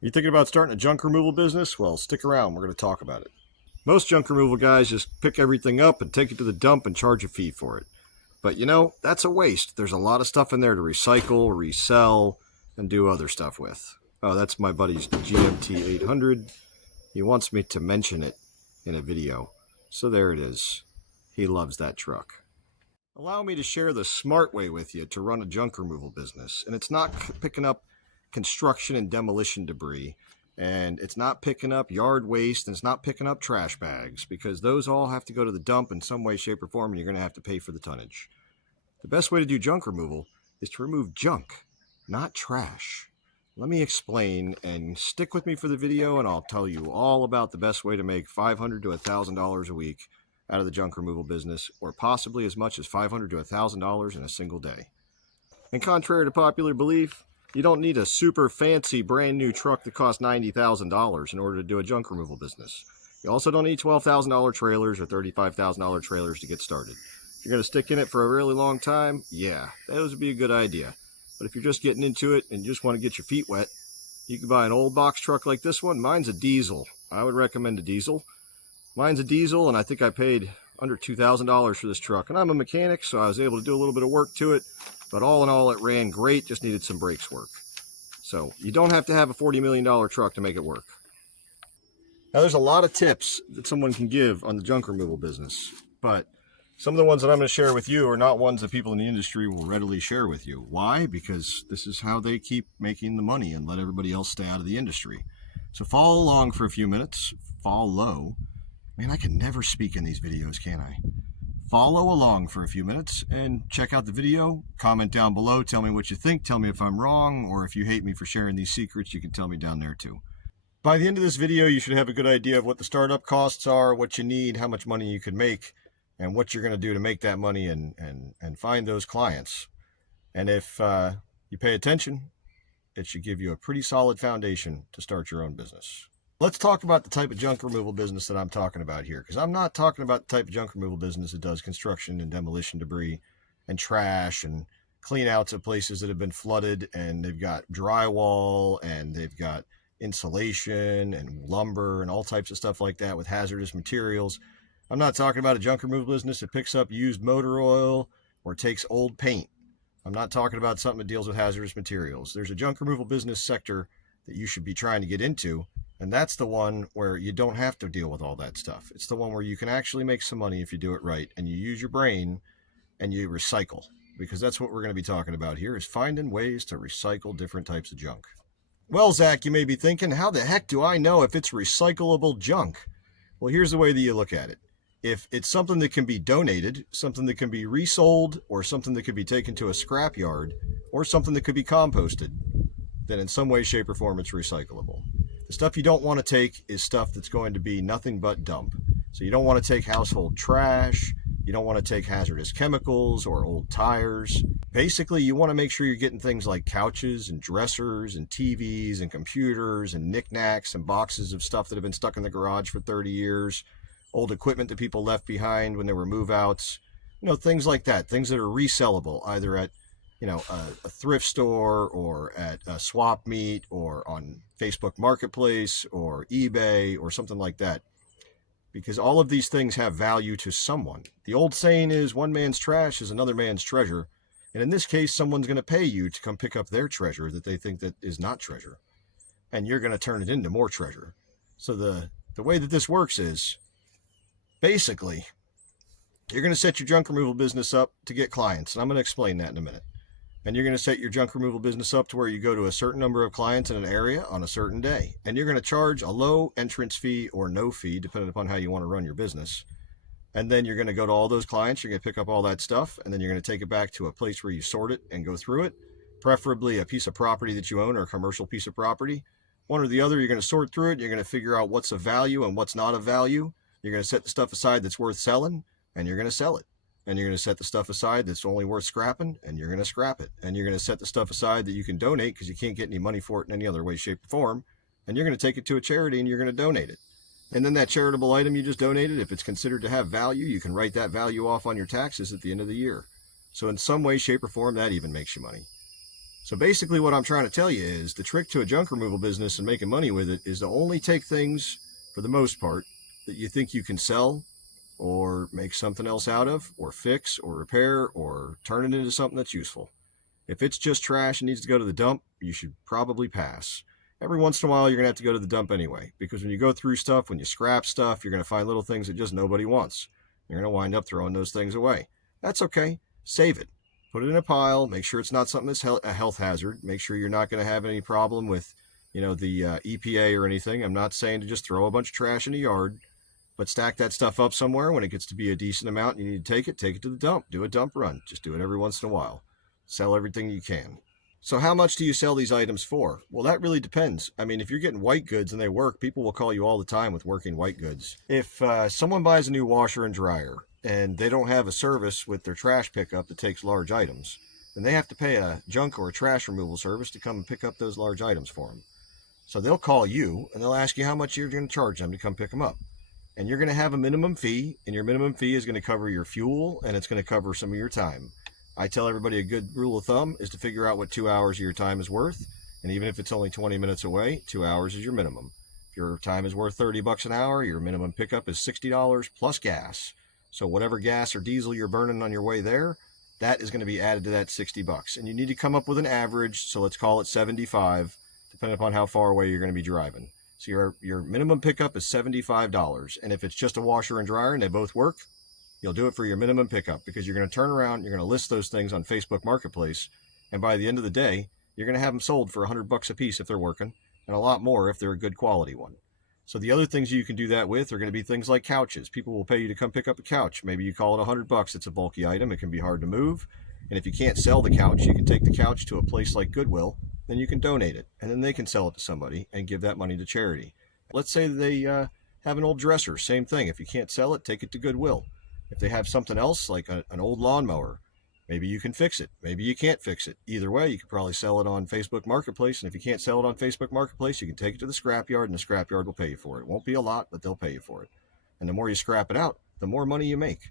You thinking about starting a junk removal business? Well, stick around. We're going to talk about it. Most junk removal guys just pick everything up and take it to the dump and charge a fee for it. But that's a waste. There's a lot of stuff in there to recycle, resell, and do other stuff with. Oh, that's my buddy's GMT 800. He wants me to mention it in a video. So there it is. He loves that truck. Allow me to share the smart way with you to run a junk removal business. And it's not picking up construction and demolition debris. And it's not picking up yard waste, and it's not picking up trash bags, because those all have to go to the dump in some way, shape, or form, and you're going to have to pay for the tonnage. The best way to do junk removal is to remove junk, not trash. Let me explain, and stick with me for the video, and I'll tell you all about the best way to make $500 to $1,000 a week out of the junk removal business, or possibly as much as $500 to $1,000 in a single day. And contrary to popular belief, you don't need a super fancy brand new truck that costs $90,000 in order to do a junk removal business. You also don't need $12,000 trailers or $35,000 trailers to get started. If you're going to stick in it for a really long time, yeah, those would be a good idea. But if you're just getting into it and you just want to get your feet wet, you can buy an old box truck like this one. Mine's a diesel. I would recommend a diesel. Mine's a diesel, and I think I paid under $2,000 for this truck. And I'm a mechanic, so I was able to do a little bit of work to it. But all in all, it ran great, just needed some brakes work. So you don't have to have a $40 million truck to make it work. Now, there's a lot of tips that someone can give on the junk removal business, but some of the ones that I'm going to share with you are not ones that people in the industry will readily share with you. Why? Because this is how they keep making the money and let everybody else stay out of the industry. So follow along for a few minutes. Follow. Man, I can never speak in these videos, can I? Follow along for a few minutes and check out the video. Comment down below. Tell me what you think. Tell me if I'm wrong, or if you hate me for sharing these secrets, you can tell me down there too. By the end of this video, you should have a good idea of what the startup costs are, what you need, how much money you can make, and what you're going to do to make that money and find those clients. And if you pay attention, it should give you a pretty solid foundation to start your own business. Let's talk about the type of junk removal business that I'm talking about here, because I'm not talking about the type of junk removal business that does construction and demolition debris and trash and clean outs of places that have been flooded, and they've got drywall and they've got insulation and lumber and all types of stuff like that with hazardous materials. I'm not talking about a junk removal business that picks up used motor oil or takes old paint. I'm not talking about something that deals with hazardous materials. There's a junk removal business sector that you should be trying to get into, and that's the one where you don't have to deal with all that stuff. It's the one where you can actually make some money if you do it right, and you use your brain and you recycle, because that's what we're going to be talking about here, is finding ways to recycle different types of junk. Well, Zach, you may be thinking, how the heck do I know if it's recyclable junk? Well, here's the way that you look at it. If it's something that can be donated, something that can be resold, or something that could be taken to a scrapyard, or something that could be composted, then in some way, shape, or form, it's recyclable. The stuff you don't want to take is stuff that's going to be nothing but dump. So you don't want to take household trash. You don't want to take hazardous chemicals or old tires. Basically, you want to make sure you're getting things like couches and dressers and TVs and computers and knickknacks and boxes of stuff that have been stuck in the garage for 30 years, old equipment that people left behind when they were move-outs, things like that, things that are resellable, either at a thrift store or at a swap meet or on Facebook Marketplace or eBay or something like that. Because all of these things have value to someone. The old saying is, one man's trash is another man's treasure. And in this case, someone's going to pay you to come pick up their treasure that they think that is not treasure. And you're going to turn it into more treasure. So the way that this works is, basically, you're going to set your junk removal business up to get clients. And I'm going to explain that in a minute. And you're going to set your junk removal business up to where you go to a certain number of clients in an area on a certain day. And you're going to charge a low entrance fee or no fee, depending upon how you want to run your business. And then you're going to go to all those clients, you're going to pick up all that stuff, and then you're going to take it back to a place where you sort it and go through it, preferably a piece of property that you own or a commercial piece of property. One or the other, you're going to sort through it, you're going to figure out what's of value and what's not of value. You're going to set the stuff aside that's worth selling, and you're going to sell it. And you're going to set the stuff aside that's only worth scrapping, and you're going to scrap it. And you're going to set the stuff aside that you can donate because you can't get any money for it in any other way, shape, or form. And you're going to take it to a charity and you're going to donate it. And then that charitable item you just donated, if it's considered to have value, you can write that value off on your taxes at the end of the year. So in some way, shape, or form, that even makes you money. So basically what I'm trying to tell you is the trick to a junk removal business and making money with it is to only take things, for the most part, that you think you can sell or make something else out of, or fix, or repair, or turn it into something that's useful. If it's just trash and needs to go to the dump, you should probably pass. Every once in a while, you're going to have to go to the dump anyway, because when you go through stuff, when you scrap stuff, you're going to find little things that just nobody wants. You're going to wind up throwing those things away. That's okay. Save it. Put it in a pile. Make sure it's not something that's a health hazard. Make sure you're not going to have any problem with, the EPA or anything. I'm not saying to just throw a bunch of trash in the yard, but stack that stuff up somewhere. When it gets to be a decent amount and you need to take it to the dump. Do a dump run. Just do it every once in a while. Sell everything you can. So how much do you sell these items for? Well, that really depends. I mean, if you're getting white goods and they work, people will call you all the time with working white goods. If someone buys a new washer and dryer and they don't have a service with their trash pickup that takes large items, then they have to pay a junk or a trash removal service to come and pick up those large items for them. So they'll call you and they'll ask you how much you're going to charge them to come pick them up. And you're going to have a minimum fee, and your minimum fee is going to cover your fuel, and it's going to cover some of your time. I tell everybody a good rule of thumb is to figure out what 2 hours of your time is worth. And even if it's only 20 minutes away, 2 hours is your minimum. If your time is worth $30 an hour, your minimum pickup is $60 plus gas. So whatever gas or diesel you're burning on your way there, that is going to be added to that $60. And you need to come up with an average. So let's call it 75, depending upon how far away you're going to be driving. So your minimum pickup is $75. And if it's just a washer and dryer and they both work, you'll do it for your minimum pickup, because you're going to turn around, you're going to list those things on Facebook Marketplace, and by the end of the day, you're going to have them sold for $100 a piece if they're working, and a lot more if they're a good quality one. So the other things you can do that with are going to be things like couches. People will pay you to come pick up a couch. Maybe you call it $100. It's a bulky item. It can be hard to move. And if you can't sell the couch, you can take the couch to a place like Goodwill, then you can donate it, and then they can sell it to somebody and give that money to charity. Let's say they have an old dresser. Same thing. If you can't sell it, take it to Goodwill. If they have something else, like an old lawnmower, maybe you can fix it. Maybe you can't fix it. Either way, you could probably sell it on Facebook Marketplace. And if you can't sell it on Facebook Marketplace, you can take it to the scrapyard, and the scrapyard will pay you for it. It won't be a lot, but they'll pay you for it. And the more you scrap it out, the more money you make.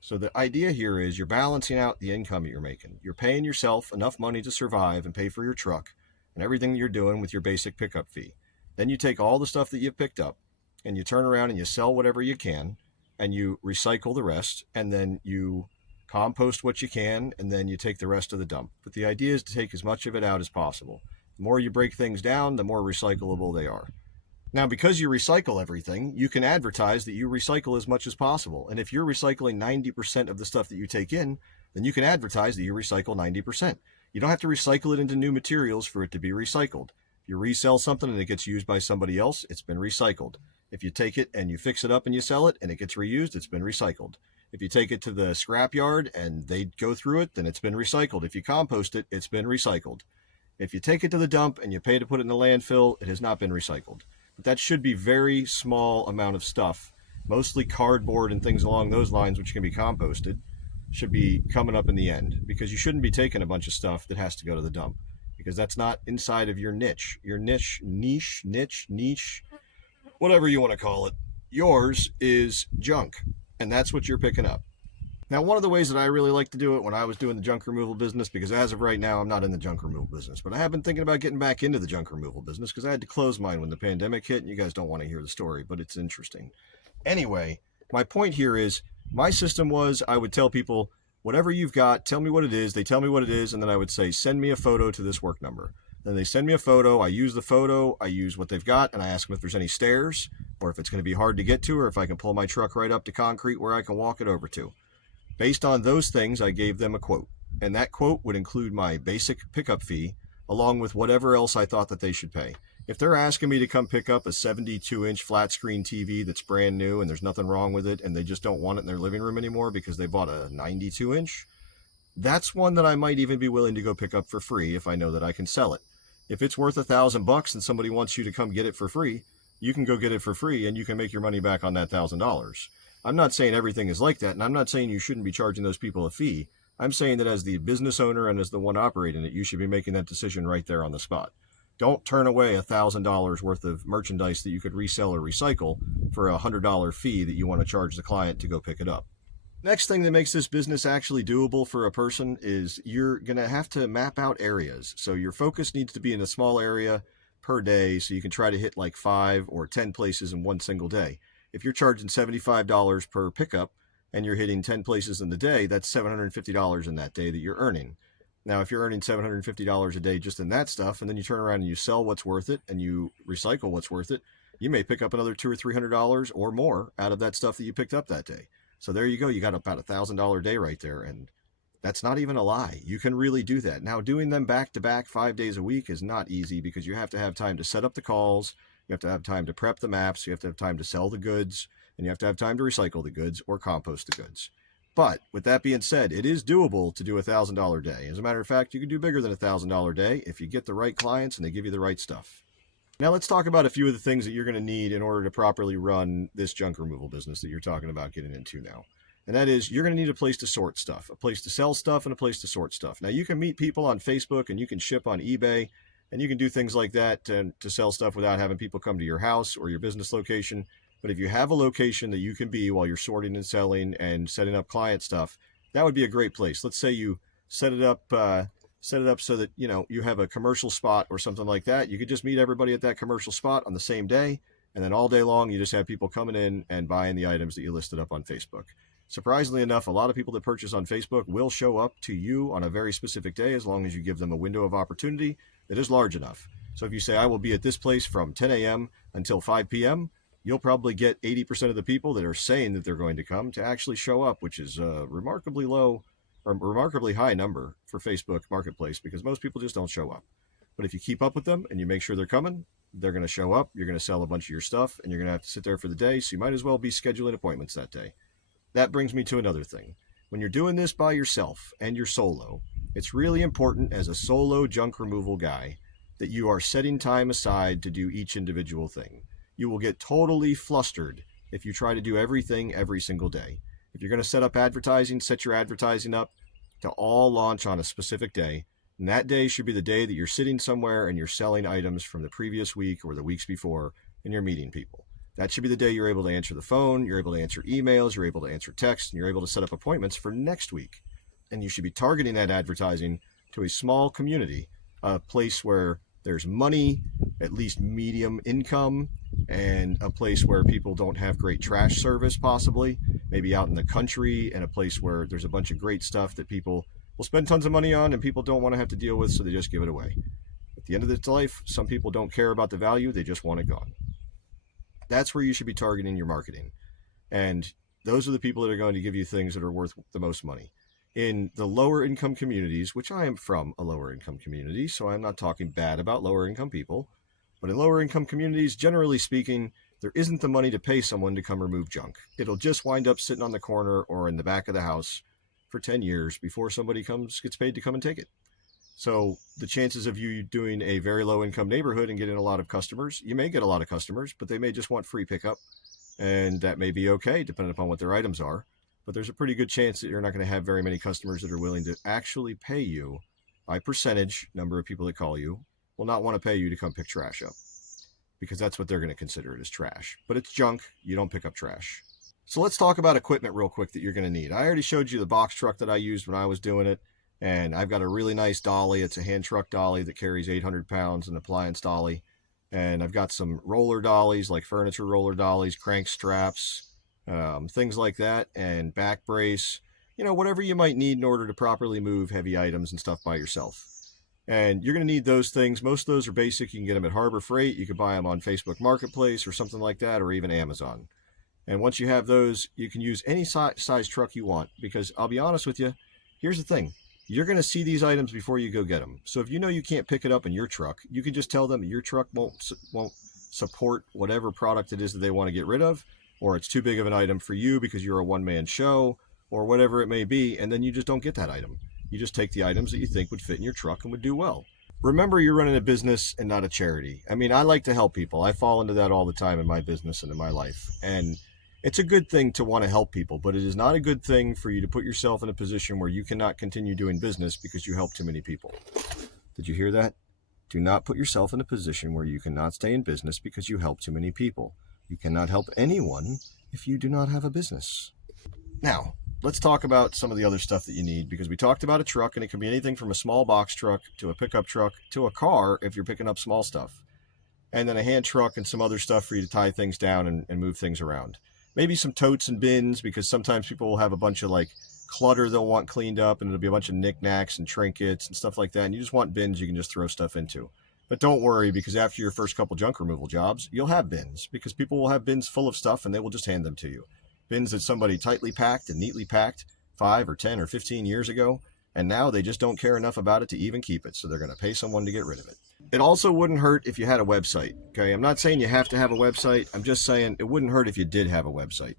So the idea here is you're balancing out the income that you're making. You're paying yourself enough money to survive and pay for your truck and everything that you're doing with your basic pickup fee. Then you take all the stuff that you've picked up and you turn around and you sell whatever you can, and you recycle the rest, and then you compost what you can, and then you take the rest to the dump. But the idea is to take as much of it out as possible. The more you break things down, the more recyclable they are. Now, because you recycle everything, you can advertise that you recycle as much as possible. And if you're recycling 90% of the stuff that you take in, then you can advertise that you recycle 90%. You don't have to recycle it into new materials for it to be recycled. If you resell something and it gets used by somebody else, it's been recycled. If you take it and you fix it up and you sell it and it gets reused, it's been recycled. If you take it to the scrapyard and they go through it, then it's been recycled. If you compost it, it's been recycled. If you take it to the dump and you pay to put it in the landfill, it has not been recycled. But that should be very small amount of stuff, mostly cardboard and things along those lines, which can be composted, should be coming up in the end, because you shouldn't be taking a bunch of stuff that has to go to the dump, because that's not inside of your niche. Your niche, whatever you want to call it, yours is junk, and that's what you're picking up. Now, one of the ways that I really like to do it when I was doing the junk removal business, because as of right now, I'm not in the junk removal business, but I have been thinking about getting back into the junk removal business because I had to close mine when the pandemic hit, and you guys don't want to hear the story, but it's interesting. Anyway, my point here is my system was I would tell people, whatever you've got, tell me what it is. They tell me what it is, and then I would say, send me a photo to this work number. Then they send me a photo, I use the photo, I use what they've got, and I ask them if there's any stairs, or if it's going to be hard to get to, or if I can pull my truck right up to concrete where I can walk it over to. Based on those things, I gave them a quote, and that quote would include my basic pickup fee, along with whatever else I thought that they should pay. If they're asking me to come pick up a 72-inch flat screen TV that's brand new and there's nothing wrong with it, and they just don't want it in their living room anymore because they bought a 92-inch, that's one that I might even be willing to go pick up for free if I know that I can sell it. If it's worth $1,000 and somebody wants you to come get it for free, you can go get it for free and you can make your money back on that $1,000. I'm not saying everything is like that, and I'm not saying you shouldn't be charging those people a fee. I'm saying that as the business owner and as the one operating it, you should be making that decision right there on the spot. Don't turn away $1,000 worth of merchandise that you could resell or recycle for a $100 fee that you want to charge the client to go pick it up. Next thing that makes this business actually doable for a person is you're going to have to map out areas. So your focus needs to be in a small area per day so you can try to hit like 5 or 10 places in one single day. If you're charging $75 per pickup and you're hitting 10 places in the day, that's $750 in that day that you're earning. Now, if you're earning $750 a day just in that stuff, and then you turn around and you sell what's worth it and you recycle what's worth it, you may pick up another $200 or $300 or more out of that stuff that you picked up that day. So there you go. You got about $1,000 a day right there. And that's not even a lie. You can really do that. Now, doing them back to back 5 days a week is not easy because you have to have time to set up the calls. You have to have time to prep the maps. You have to have time to sell the goods, and you have to have time to recycle the goods or compost the goods. But with that being said, it is doable to do $1,000 day. As a matter of fact, you can do bigger than $1,000 day if you get the right clients and they give you the right stuff. Now let's talk about a few of the things that you're going to need in order to properly run this junk removal business that you're talking about getting into now. And that is, you're going to need a place to sort stuff, a place to sell stuff, and a place to sort stuff. Now you can meet people on Facebook and you can ship on eBay and you can do things like that to sell stuff without having people come to your house or your business location. But if you have a location that you can be while you're sorting and selling and setting up client stuff, that would be a great place. Let's say you set it up so that you have a commercial spot or something like that. You could just meet everybody at that commercial spot on the same day, and then all day long you just have people coming in and buying the items that you listed up on Facebook. Surprisingly enough, a lot of people that purchase on Facebook will show up to you on a very specific day as long as you give them a window of opportunity that is large enough. So if you say, I will be at this place from 10 a.m. until 5 p.m., you'll probably get 80% of the people that are saying that they're going to come to actually show up, which is a remarkably low or remarkably high number for Facebook Marketplace because most people just don't show up. But if you keep up with them and you make sure they're coming, they're going to show up, you're going to sell a bunch of your stuff, and you're going to have to sit there for the day, so you might as well be scheduling appointments that day. That brings me to another thing. When you're doing this by yourself and you're solo, it's really important as a solo junk removal guy that you are setting time aside to do each individual thing. You will get totally flustered if you try to do everything every single day. If you're going to set up advertising, set your advertising up to all launch on a specific day. And that day should be the day that you're sitting somewhere and you're selling items from the previous week or the weeks before, and you're meeting people. That should be the day you're able to answer the phone, you're able to answer emails, you're able to answer texts, and you're able to set up appointments for next week. And you should be targeting that advertising to a small community, a place where there's money, at least medium income, and a place where people don't have great trash service, possibly, maybe out in the country, and a place where there's a bunch of great stuff that people will spend tons of money on and people don't want to have to deal with, so they just give it away. At the end of its life, some people don't care about the value, they just want it gone. That's where you should be targeting your marketing. And those are the people that are going to give you things that are worth the most money. In the lower income communities, which I am from a lower income community, so I'm not talking bad about lower income people, but in lower income communities, generally speaking, there isn't the money to pay someone to come remove junk. It'll just wind up sitting on the corner or in the back of the house for 10 years before somebody gets paid to come and take it. So the chances of you doing a very low income neighborhood and getting a lot of customers, you may get a lot of customers, but they may just want free pickup, and that may be okay depending upon what their items are. But there's a pretty good chance that you're not going to have very many customers that are willing to actually pay you by percentage. Number of people that call you will not want to pay you to come pick trash up because that's what they're going to consider it as trash. But it's junk. You don't pick up trash. So let's talk about equipment real quick that you're going to need. I already showed you the box truck that I used when I was doing it. And I've got a really nice dolly. It's a hand truck dolly that carries 800 pounds, an appliance dolly. And I've got some roller dollies, like furniture roller dollies, crank straps, things like that, and back brace, whatever you might need in order to properly move heavy items and stuff by yourself. And you're going to need those things. Most of those are basic. You can get them at Harbor Freight. You can buy them on Facebook Marketplace or something like that, or even Amazon. And once you have those, you can use any size truck you want, because I'll be honest with you, here's the thing. You're going to see these items before you go get them. So if you know you can't pick it up in your truck, you can just tell them your truck won't support whatever product it is that they want to get rid of, or it's too big of an item for you because you're a one-man show, or whatever it may be, and then you just don't get that item. You just take the items that you think would fit in your truck and would do well. Remember, you're running a business and not a charity. I mean, I like to help people. I fall into that all the time in my business and in my life. And it's a good thing to want to help people, but it is not a good thing for you to put yourself in a position where you cannot continue doing business because you help too many people. Did you hear that? Do not put yourself in a position where you cannot stay in business because you help too many people. You cannot help anyone if you do not have a business. Now, let's talk about some of the other stuff that you need, because we talked about a truck, and it can be anything from a small box truck to a pickup truck to a car if you're picking up small stuff, and then a hand truck and some other stuff for you to tie things down and move things around. Maybe some totes and bins, because sometimes people will have a bunch of like clutter they'll want cleaned up, and it'll be a bunch of knickknacks and trinkets and stuff like that, and you just want bins you can just throw stuff into. But don't worry, because after your first couple junk removal jobs, you'll have bins, because people will have bins full of stuff and they will just hand them to you. Bins that somebody tightly packed and neatly packed 5 or 10 or 15 years ago, and now they just don't care enough about it to even keep it, so they're going to pay someone to get rid of it. It also wouldn't hurt if you had a website, okay? I'm not saying you have to have a website. I'm just saying it wouldn't hurt if you did have a website.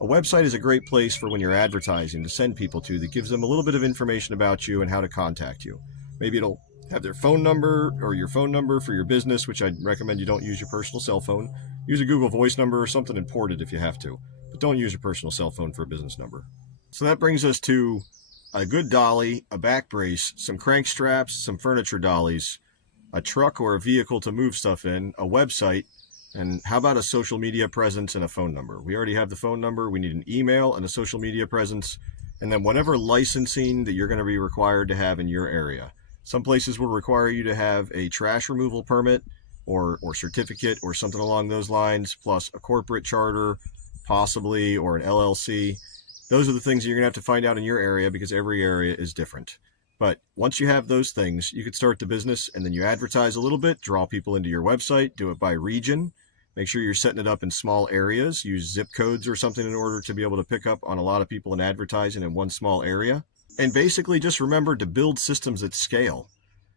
A website is a great place for when you're advertising to send people to, that gives them a little bit of information about you and how to contact you. Maybe it'll have their phone number or your phone number for your business, which I'd recommend you don't use your personal cell phone. Use a Google Voice number or something imported if you have to, but don't use your personal cell phone for a business number. So that brings us to a good dolly, a back brace, some crank straps, some furniture dollies, a truck or a vehicle to move stuff in, a website, and how about a social media presence and a phone number? We already have the phone number. We need an email and a social media presence, and then whatever licensing that you're going to be required to have in your area. Some places will require you to have a trash removal permit or certificate or something along those lines, plus a corporate charter, possibly, or an LLC. Those are the things that you're going to have to find out in your area, because every area is different. But once you have those things, you could start the business, and then you advertise a little bit, draw people into your website, do it by region. Make sure you're setting it up in small areas. Use zip codes or something in order to be able to pick up on a lot of people and advertising in one small area. And basically just remember to build systems that scale.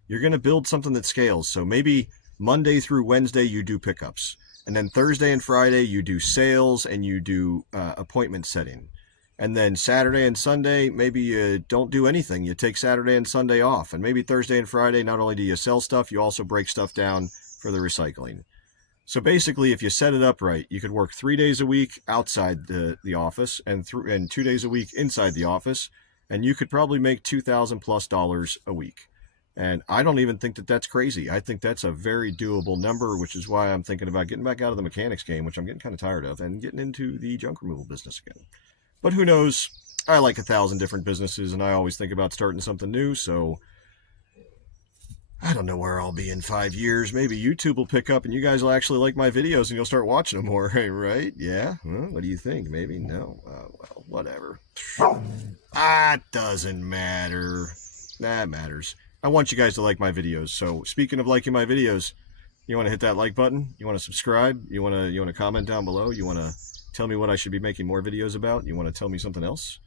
You're going to build something that scales. So maybe Monday through Wednesday you do pickups. And then Thursday and Friday you do sales and you do appointment setting. And then Saturday and Sunday, maybe you don't do anything. You take Saturday and Sunday off. And maybe Thursday and Friday, not only do you sell stuff, you also break stuff down for the recycling. So basically, if you set it up right, you could work 3 days a week outside the office and 2 days a week inside the office, and you could probably make $2,000+ a week. And I don't even think that that's crazy. I think that's a very doable number, which is why I'm thinking about getting back out of the mechanics game, which I'm getting kind of tired of, and getting into the junk removal business again. But who knows? I like 1,000 different businesses, and I always think about starting something new, so I don't know where I'll be in 5 years. Maybe YouTube will pick up and you guys will actually like my videos and you'll start watching them more, right? Yeah? Well, what do you think? Maybe? No? Well, whatever. That doesn't matter. That matters. I want you guys to like my videos. So speaking of liking my videos, you want to hit that like button? You want to subscribe? You want to comment down below? You want to tell me what I should be making more videos about? You want to tell me something else?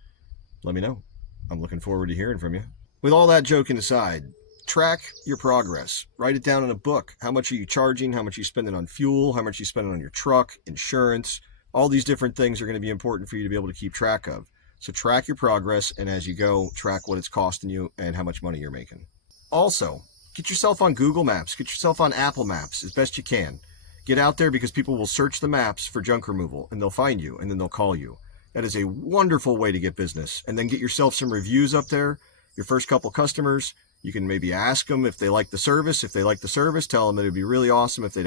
Let me know. I'm looking forward to hearing from you. With all that joking aside, track your progress. Write it down in a book. How much are you charging? How much are you spending on fuel? How much are you spending on your truck, insurance? All these different things are going to be important for you to be able to keep track of. So track your progress, and as you go, track what it's costing you and how much money you're making. Also, get yourself on Google Maps. Get yourself on Apple Maps as best you can. Get out there, because people will search the maps for junk removal, and they'll find you, and then they'll call you. That is a wonderful way to get business. And then get yourself some reviews up there. Your first couple customers, you can maybe ask them if they like the service. If they like the service, tell them that it'd be really awesome if they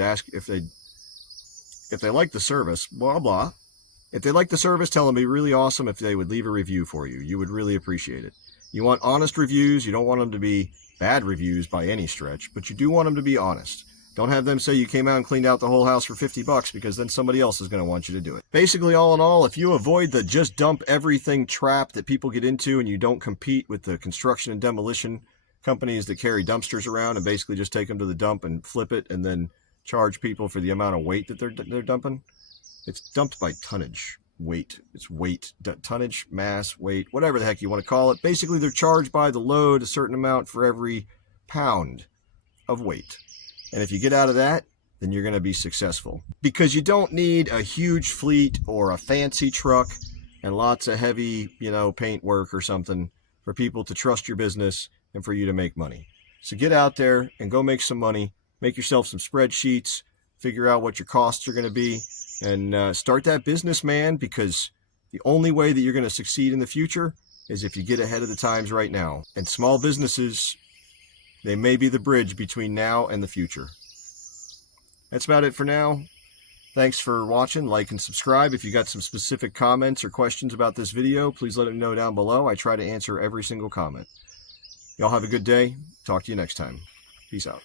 like the service, blah, blah. If they like the service, tell them it'd be really awesome if they would leave a review for you. You would really appreciate it. You want honest reviews. You don't want them to be bad reviews by any stretch, but you do want them to be honest. Don't have them say you came out and cleaned out the whole house for $50, because then somebody else is going to want you to do it. Basically, all in all, if you avoid the just dump everything trap that people get into, and you don't compete with the construction and demolition companies that carry dumpsters around and basically just take them to the dump and flip it and then charge people for the amount of weight that they're dumping. It's dumped by tonnage, weight. It's weight, tonnage, mass, weight, whatever the heck you want to call it. Basically, they're charged by the load, a certain amount for every pound of weight. And if you get out of that, then you're going to be successful, because you don't need a huge fleet or a fancy truck and lots of heavy, paint work or something for people to trust your business and for you to make money. So get out there and go make some money. Make yourself some spreadsheets, figure out what your costs are going to be, and start that business, man, because the only way that you're going to succeed in the future is if you get ahead of the times right now. And small businesses, they may be the bridge between now and the future. That's about it for now. Thanks for watching. Like and subscribe. If you got some specific comments or questions about this video, please let me know down below. I try to answer every single comment. Y'all have a good day. Talk to you next time. Peace out.